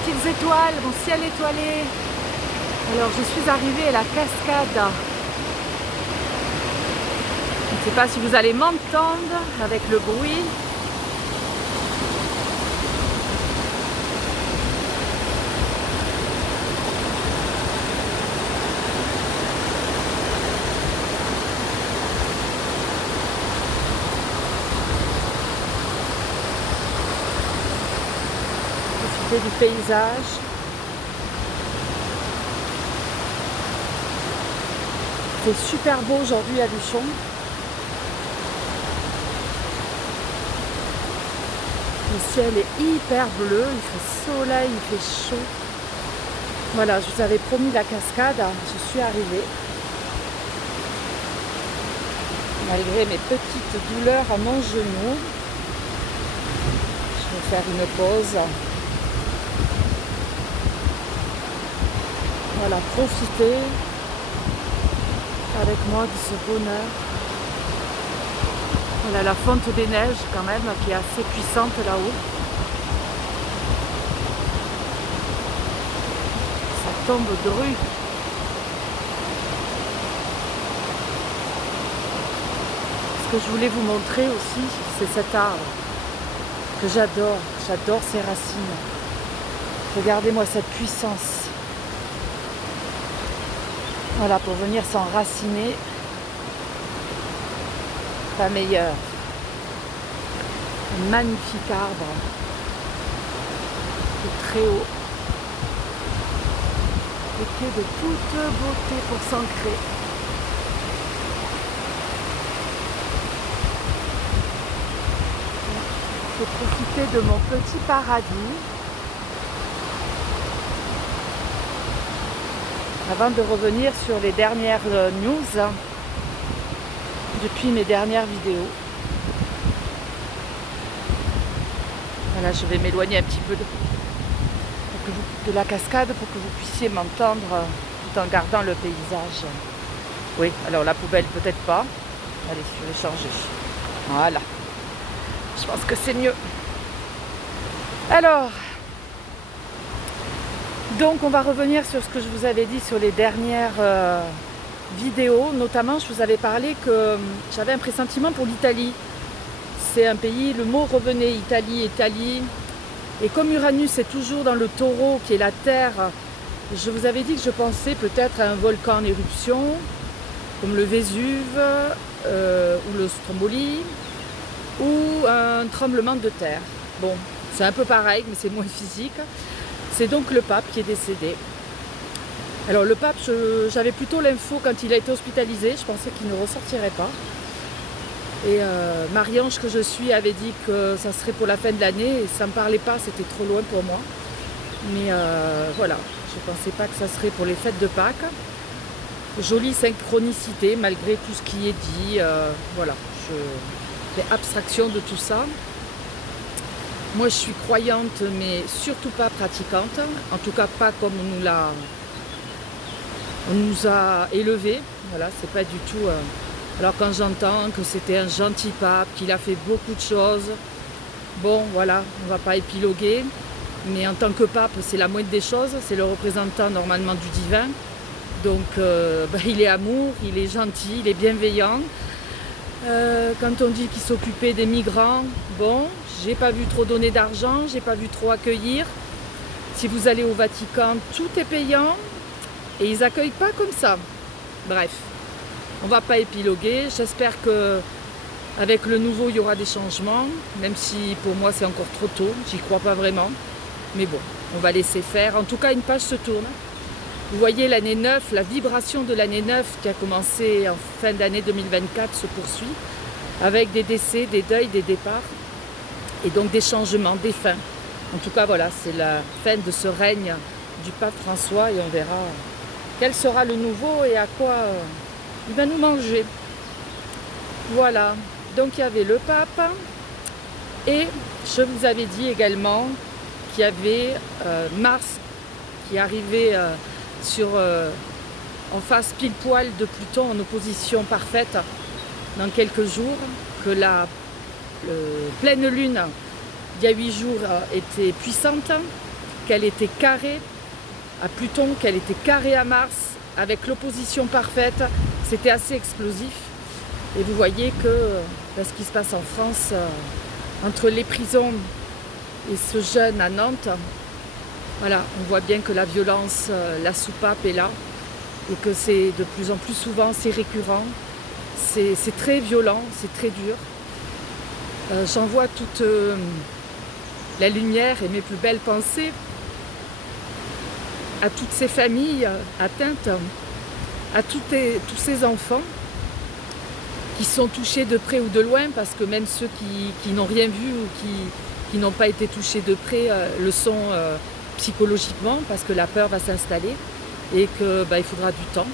petites étoiles, mon ciel étoilé. Alors je suis arrivée à la cascade. Je ne sais pas si vous allez m'entendre avec le bruit. Profiter du paysage. C'est super beau aujourd'hui à Luchon. Le ciel est hyper bleu, il fait soleil, il fait chaud. Voilà, je vous avais promis la cascade, je suis arrivée. Malgré mes petites douleurs à mon genou, je vais faire une pause. Voilà, profitez avec moi de ce bonheur. Voilà la fonte des neiges quand même qui est assez puissante là-haut. Ça tombe dru. Ce que je voulais vous montrer aussi, c'est cet arbre que j'adore. J'adore ses racines. Regardez-moi cette puissance. Voilà, pour venir s'enraciner. Pas meilleur. Un magnifique arbre. Qui est très haut. Et qui est de toute beauté pour s'ancrer. Je vais profiter de mon petit paradis. Avant de revenir sur les dernières news depuis mes dernières vidéos. Voilà, je vais m'éloigner un petit peu de la cascade pour que vous puissiez m'entendre tout en gardant le paysage. Oui, alors la poubelle peut-être pas. Allez, je vais changer. Voilà. Je pense que c'est mieux. Alors, donc on va revenir sur ce que je vous avais dit sur les dernières vidéos. Notamment, je vous avais parlé que j'avais un pressentiment pour l'Italie. C'est un pays, le mot revenait, Italie, Italie. Et comme Uranus est toujours dans le taureau, qui est la terre, je vous avais dit que je pensais peut-être à un volcan en éruption, comme le Vésuve, ou le Stromboli, ou un tremblement de terre. Bon, c'est un peu pareil, mais c'est moins physique. C'est donc le pape qui est décédé. Alors le pape, j'avais plutôt l'info quand il a été hospitalisé, je pensais qu'il ne ressortirait pas. Et Marie-Ange que je suis avait dit que ça serait pour la fin de l'année et ça ne me parlait pas, c'était trop loin pour moi. Mais voilà, je ne pensais pas que ça serait pour les fêtes de Pâques. Jolie synchronicité malgré tout ce qui est dit. Voilà, je fais abstraction de tout ça. Moi je suis croyante mais surtout pas pratiquante, en tout cas pas comme on nous a élevés. Voilà, c'est pas du tout. Alors quand j'entends que c'était un gentil pape, qu'il a fait beaucoup de choses, bon voilà, on va pas épiloguer, mais en tant que pape, c'est la moindre des choses, c'est le représentant normalement du divin. Donc il est amour, il est gentil, il est bienveillant. Quand on dit qu'il s'occupait des migrants, bon, j'ai pas vu trop donner d'argent, j'ai pas vu trop accueillir. Si vous allez au Vatican, tout est payant et ils accueillent pas comme ça. Bref, on va pas épiloguer. J'espère que avec le nouveau, il y aura des changements, même si pour moi c'est encore trop tôt, j'y crois pas vraiment. Mais bon, on va laisser faire. En tout cas, une page se tourne. Vous voyez, l'année 9, la vibration de l'année 9 qui a commencé en fin d'année 2024 se poursuit avec des décès, des deuils, des départs et donc des changements, des fins. En tout cas, voilà, c'est la fin de ce règne du pape François et on verra quel sera le nouveau et à quoi il va nous manger. Voilà, donc il y avait le pape et je vous avais dit également qu'il y avait Mars qui arrivait en face pile poil de Pluton en opposition parfaite dans quelques jours, que la pleine lune il y a 8 jours était puissante, qu'elle était carrée à Pluton, qu'elle était carrée à Mars, avec l'opposition parfaite. C'était assez explosif. Et vous voyez que ce qui se passe en France, entre les prisons et ce jeune à Nantes, voilà, on voit bien que la violence, la soupape est là, et que c'est de plus en plus souvent, c'est récurrent, c'est très violent, c'est très dur. J'envoie toute la lumière et mes plus belles pensées à toutes ces familles atteintes, à tous ces enfants qui sont touchés de près ou de loin, parce que même ceux qui n'ont rien vu ou qui n'ont pas été touchés de près le sont psychologiquement, parce que la peur va s'installer et qu'il faudra du temps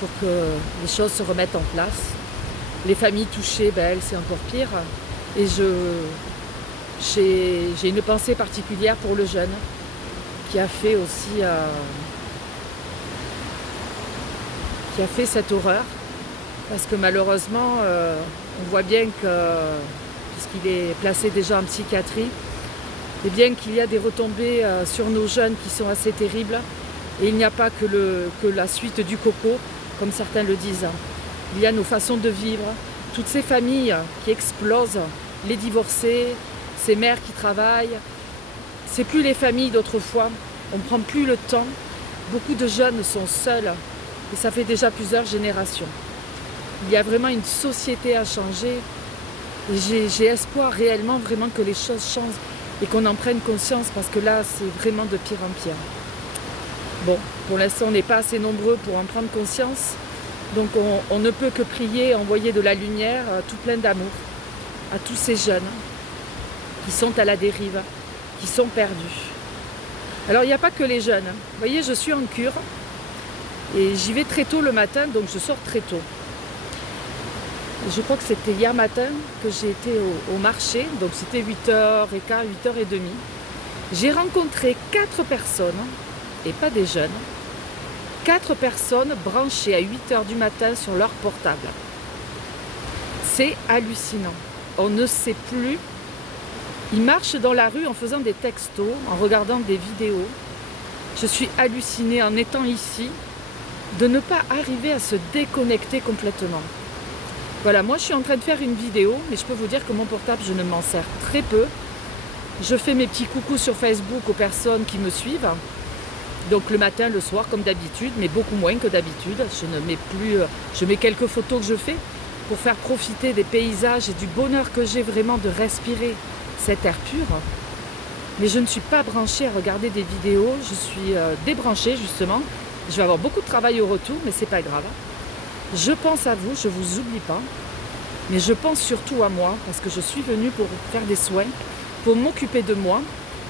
pour que les choses se remettent en place. Les familles touchées, elles, c'est encore pire. Et j'ai une pensée particulière pour le jeune qui a fait aussi qui a fait cette horreur, parce que malheureusement on voit bien que, puisqu'il est placé déjà en psychiatrie, et bien qu'il y a des retombées sur nos jeunes qui sont assez terribles, et il n'y a pas que la suite du coco, comme certains le disent. Il y a nos façons de vivre, toutes ces familles qui explosent, les divorcés, ces mères qui travaillent. C'est plus les familles d'autrefois, on ne prend plus le temps. Beaucoup de jeunes sont seuls, et ça fait déjà plusieurs générations. Il y a vraiment une société à changer, et j'ai espoir réellement vraiment que les choses changent et qu'on en prenne conscience, parce que là c'est vraiment de pire en pire. Bon, pour l'instant on n'est pas assez nombreux pour en prendre conscience, donc on ne peut que prier, envoyer de la lumière tout plein d'amour à tous ces jeunes qui sont à la dérive, qui sont perdus. Alors il n'y a pas que les jeunes. Vous voyez, je suis en cure et j'y vais très tôt le matin, donc je sors très tôt. Je crois que c'était hier matin que j'ai été au marché, donc c'était 8h15, 8h30. J'ai rencontré 4 personnes, et pas des jeunes, 4 personnes branchées à 8h du matin sur leur portable. C'est hallucinant. On ne sait plus. Ils marchent dans la rue en faisant des textos, en regardant des vidéos. Je suis hallucinée en étant ici de ne pas arriver à se déconnecter complètement. Voilà, moi je suis en train de faire une vidéo, mais je peux vous dire que mon portable, je ne m'en sers très peu. Je fais mes petits coucous sur Facebook aux personnes qui me suivent. Donc le matin, le soir, comme d'habitude, mais beaucoup moins que d'habitude. Je mets quelques photos que je fais pour faire profiter des paysages et du bonheur que j'ai vraiment de respirer cet air pur. Mais je ne suis pas branchée à regarder des vidéos, je suis débranchée justement. Je vais avoir beaucoup de travail au retour, mais c'est pas grave. Je pense à vous, je ne vous oublie pas, mais je pense surtout à moi, parce que je suis venue pour faire des soins, pour m'occuper de moi,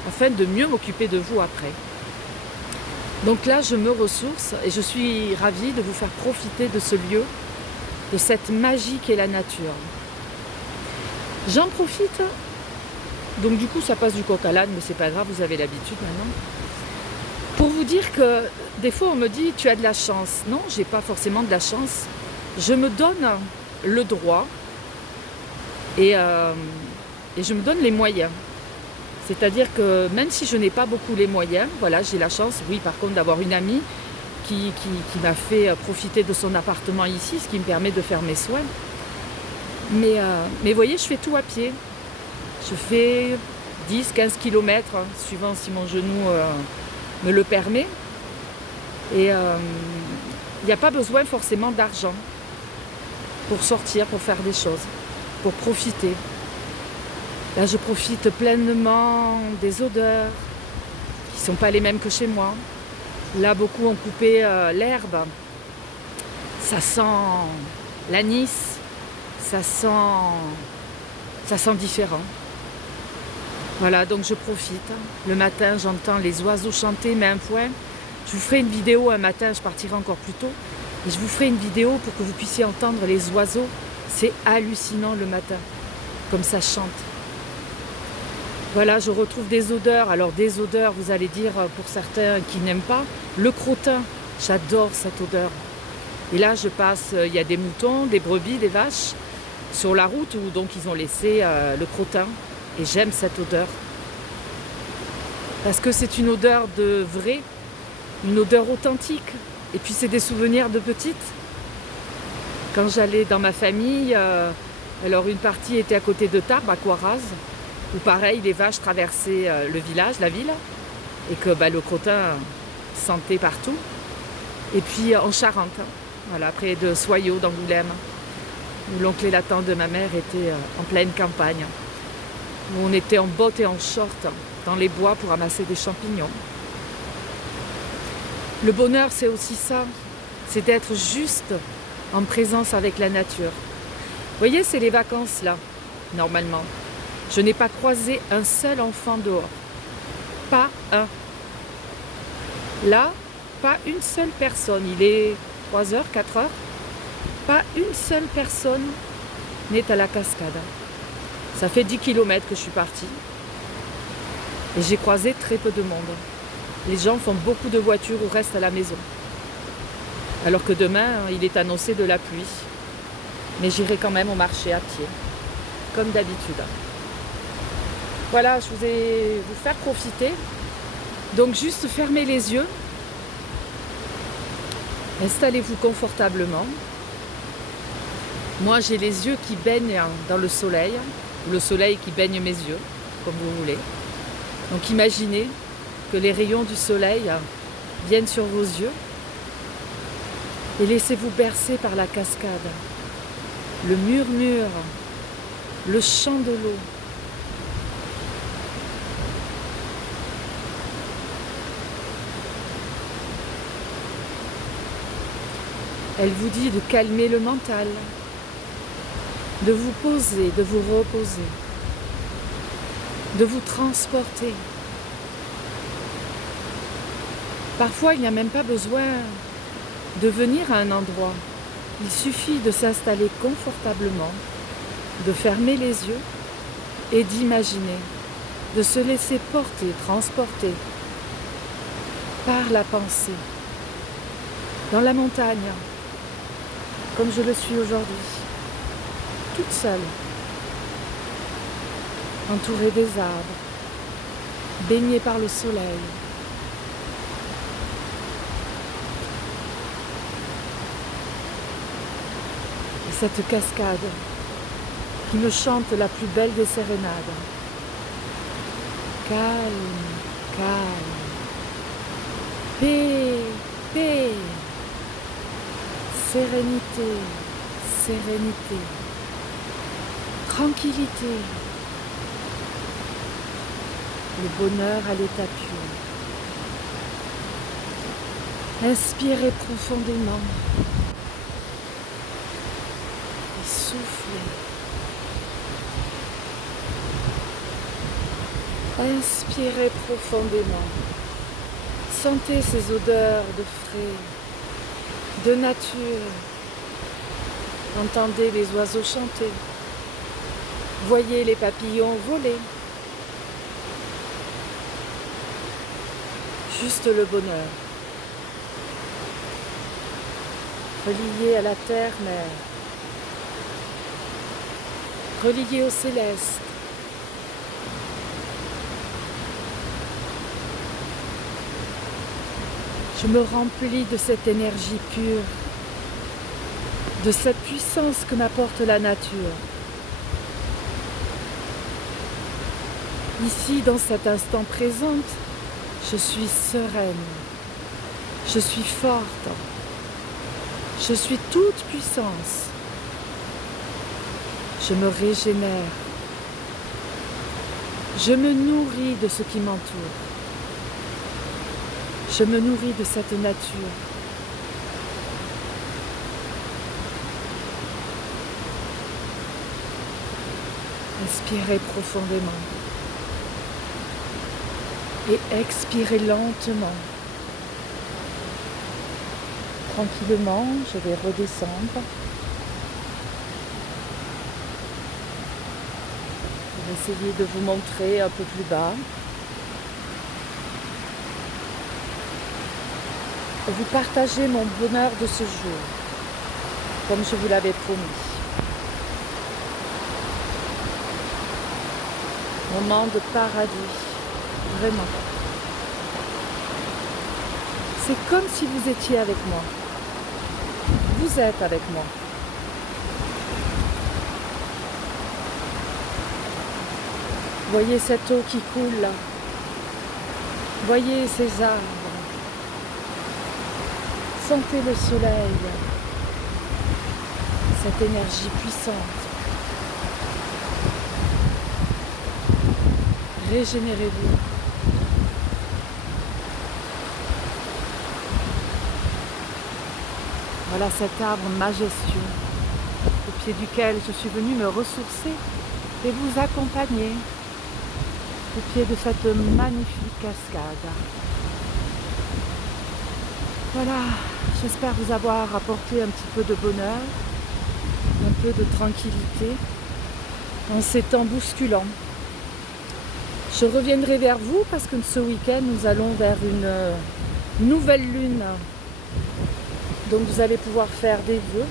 afin de mieux m'occuper de vous après. Donc là, je me ressource et je suis ravie de vous faire profiter de ce lieu, de cette magie qu'est la nature. J'en profite, donc du coup ça passe du coq à l'âne, mais c'est pas grave, vous avez l'habitude maintenant. Pour vous dire que des fois on me dit tu as de la chance. Non, j'ai pas forcément de la chance. Je me donne le droit et je me donne les moyens. C'est-à-dire que même si je n'ai pas beaucoup les moyens, voilà, j'ai la chance, oui, par contre, d'avoir une amie qui m'a fait profiter de son appartement ici, ce qui me permet de faire mes soins. Mais vous voyez, je fais tout à pied. Je fais 10-15 km, suivant si mon genou me le permet. Et il n'y a pas besoin forcément d'argent pour sortir, pour faire des choses, pour profiter. Là, je profite pleinement des odeurs qui ne sont pas les mêmes que chez moi. Là, beaucoup ont coupé l'herbe. Ça sent l'anis, ça sent différent. Voilà, donc je profite. Le matin, j'entends les oiseaux chanter, mais un point. Je vous ferai une vidéo un matin, je partirai encore plus tôt. Et je vous ferai une vidéo pour que vous puissiez entendre les oiseaux. C'est hallucinant le matin, comme ça chante. Voilà, je retrouve des odeurs. Alors des odeurs, vous allez dire, pour certains qui n'aiment pas, le crottin. J'adore cette odeur. Et là, je passe, il y a des moutons, des brebis, des vaches sur la route où donc ils ont laissé le crottin. Et j'aime cette odeur. Parce que c'est une odeur de vrai, une odeur authentique. Et puis c'est des souvenirs de petite. Quand j'allais dans ma famille, alors une partie était à côté de Tarbes, à Coiraz, où pareil, les vaches traversaient le village, la ville, et que le crottin sentait partout. Et puis en Charente, voilà, près de Soyaux, d'Angoulême, où l'oncle et la tante de ma mère étaient en pleine campagne, où on était en bottes et en short dans les bois pour ramasser des champignons. Le bonheur, c'est aussi ça, c'est d'être juste en présence avec la nature. Vous voyez, c'est les vacances là, normalement. Je n'ai pas croisé un seul enfant dehors. Pas un. Là, pas une seule personne. Il est 3 heures, 4 heures. Pas une seule personne n'est à la cascade. Ça fait 10 km que je suis partie. Et j'ai croisé très peu de monde. Les gens font beaucoup de voitures ou restent à la maison. Alors que demain, il est annoncé de la pluie. Mais j'irai quand même au marché à pied, comme d'habitude. Voilà, je vais vous faire profiter. Donc juste fermez les yeux. Installez-vous confortablement. Moi, j'ai les yeux qui baignent dans le soleil, ou le soleil qui baigne mes yeux, comme vous voulez. Donc imaginez que les rayons du soleil viennent sur vos yeux et laissez-vous bercer par la cascade, le murmure, le chant de l'eau. Elle vous dit de calmer le mental, de vous poser, de vous reposer, de vous transporter. Parfois, il n'y a même pas besoin de venir à un endroit. Il suffit de s'installer confortablement, de fermer les yeux et d'imaginer, de se laisser porter, transporter par la pensée, dans la montagne, comme je le suis aujourd'hui, toute seule, entourée des arbres, baignée par le soleil. Et cette cascade qui me chante la plus belle des sérénades. Calme, calme, paix, paix, sérénité, sérénité, tranquillité, le bonheur à l'état pur. Inspirez profondément et soufflez. Inspirez profondément. Sentez ces odeurs de frais, de nature. Entendez les oiseaux chanter. Voyez les papillons voler. Juste le bonheur. Relié à la terre-mère. Relié au céleste. Je me remplis de cette énergie pure, de cette puissance que m'apporte la nature. Ici, dans cet instant présent, je suis sereine, je suis forte, je suis toute puissance. Je me régénère, je me nourris de ce qui m'entoure. Je me nourris de cette nature. Inspirez profondément et expirez lentement. Tranquillement, je vais redescendre. Je vais essayer de vous montrer un peu plus bas. Vous partagez mon bonheur de ce jour, comme je vous l'avais promis. Moment de paradis, vraiment. C'est comme si vous étiez avec moi. Vous êtes avec moi. Voyez cette eau qui coule là. Voyez ces arbres. Sentez le soleil. Cette énergie puissante. Régénérez-vous. Voilà cet arbre majestueux au pied duquel je suis venue me ressourcer et vous accompagner au pied de cette magnifique cascade. Voilà, j'espère vous avoir apporté un petit peu de bonheur, un peu de tranquillité en ces temps bousculants. Je reviendrai vers vous parce que ce week-end, nous allons vers une nouvelle lune. Donc vous allez pouvoir faire des vœux.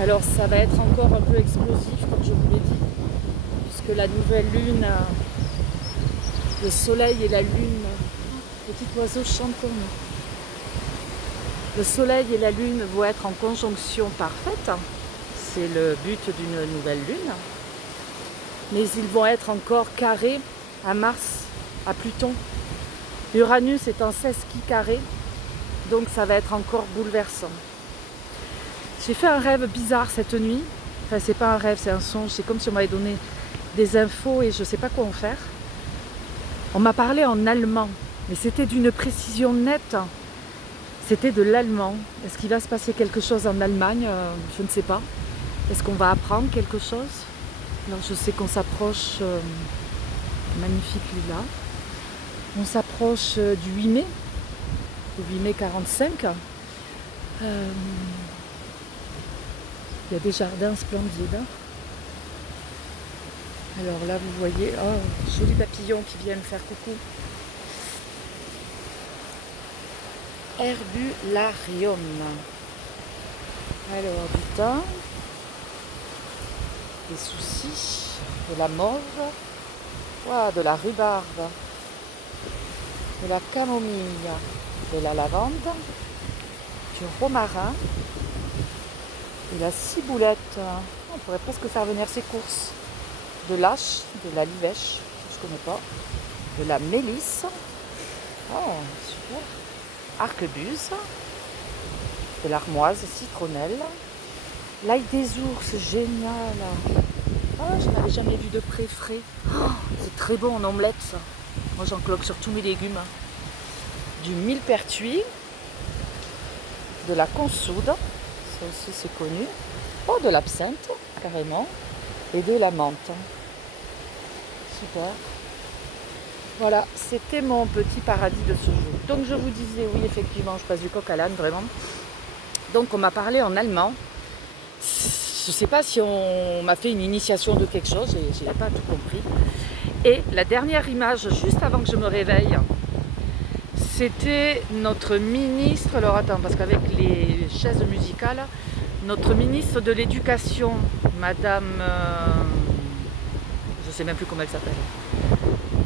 Alors ça va être encore un peu explosif, comme je vous l'ai dit, puisque la nouvelle lune, le soleil et la lune, petit oiseau chante pour nous. Le soleil et la lune vont être en conjonction parfaite. C'est le but d'une nouvelle lune. Mais ils vont être encore carrés à Mars, à Pluton. Uranus est en 16 carré, donc ça va être encore bouleversant. J'ai fait un rêve bizarre cette nuit. Enfin, c'est pas un rêve, c'est un songe. C'est comme si on m'avait donné des infos et je ne sais pas quoi en faire. On m'a parlé en allemand, mais c'était d'une précision nette. C'était de l'allemand. Est-ce qu'il va se passer quelque chose en Allemagne? Je ne sais pas. Est-ce qu'on va apprendre quelque chose? Alors je sais qu'on s'approche, magnifique lilas, on s'approche du 8 mai, le 8 mai 45. Il y a des jardins splendides. Alors là vous voyez, oh, jolis papillons qui viennent faire coucou. Herbularium. Alors du thym, des soucis, de la mauve, wow, de la rhubarbe, de la camomille, de la lavande, du romarin et la ciboulette. On pourrait presque faire venir ses courses. De l'ache, de la livèche, je ne connais pas, de la mélisse, oh super, arquebuse, de l'armoise, citronnelle, l'ail des ours, génial. Oh, je n'avais jamais vu de près frais. Oh, c'est très bon en omelette ça. Moi j'en cloque sur tous mes légumes. Du millepertuis, de la consoude, ça aussi c'est connu. Oh, de l'absinthe carrément. Et de la menthe. Super. Voilà, c'était mon petit paradis de ce jour. Donc je vous disais, oui effectivement, je passe du coq à l'âne vraiment. Donc on m'a parlé en allemand. Je ne sais pas si on m'a fait une initiation de quelque chose, je n'ai pas tout compris. Et la dernière image, juste avant que je me réveille, c'était notre ministre, alors attends, parce qu'avec les chaises musicales, notre ministre de l'Éducation, Madame, je ne sais même plus comment elle s'appelle.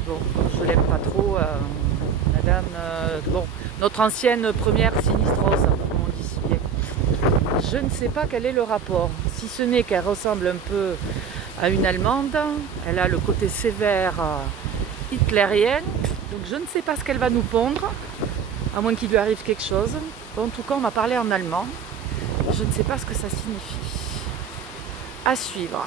Bon, je l'aime pas trop, Madame, bon, notre ancienne première sinistrose, comme on dit si bien. Je ne sais pas quel est le rapport, si ce n'est qu'elle ressemble un peu à une Allemande, elle a le côté sévère hitlérienne, donc je ne sais pas ce qu'elle va nous pondre, à moins qu'il lui arrive quelque chose. Bon, en tout cas, on m'a parlé en allemand, je ne sais pas ce que ça signifie. À suivre.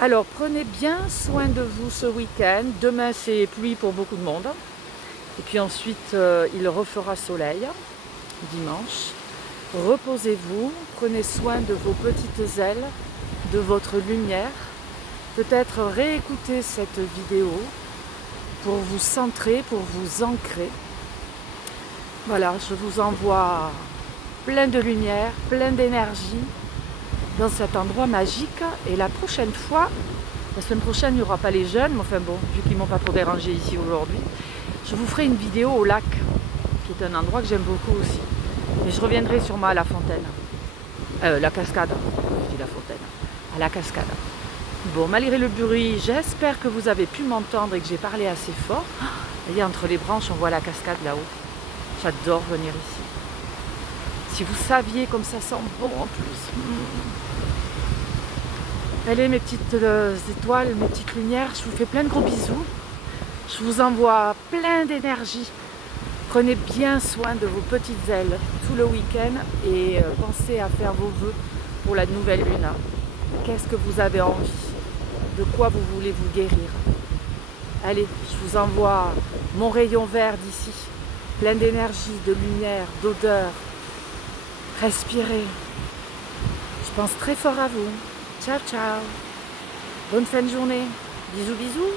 Alors, prenez bien soin de vous ce week-end. Demain, c'est pluie pour beaucoup de monde. Et puis ensuite, il refera soleil dimanche. Reposez-vous, prenez soin de vos petites ailes, de votre lumière. Peut-être réécoutez cette vidéo pour vous centrer, pour vous ancrer. Voilà, je vous envoie plein de lumière, plein d'énergie dans cet endroit magique. Et la prochaine fois, la semaine prochaine, il n'y aura pas les jeunes, mais enfin bon, vu qu'ils ne m'ont pas trop dérangé ici aujourd'hui, je vous ferai une vidéo au lac, qui est un endroit que j'aime beaucoup aussi. Et je reviendrai sûrement à la fontaine. La cascade, je dis la fontaine. À la cascade. Bon, malgré le bruit, j'espère que vous avez pu m'entendre et que j'ai parlé assez fort. Vous voyez, entre les branches, on voit la cascade là-haut. J'adore venir ici. Si vous saviez comme ça sent bon en plus. Allez mes petites étoiles, mes petites lumières, je vous fais plein de gros bisous. Je vous envoie plein d'énergie. Prenez bien soin de vos petites ailes tout le week-end et pensez à faire vos vœux pour la nouvelle lune. Qu'est-ce que vous avez envie? De quoi vous voulez vous guérir? Allez, je vous envoie mon rayon vert d'ici, plein d'énergie, de lumière, d'odeur. Respirez. Je pense très fort à vous. Ciao, ciao. Bonne fin de journée. Bisous, bisous.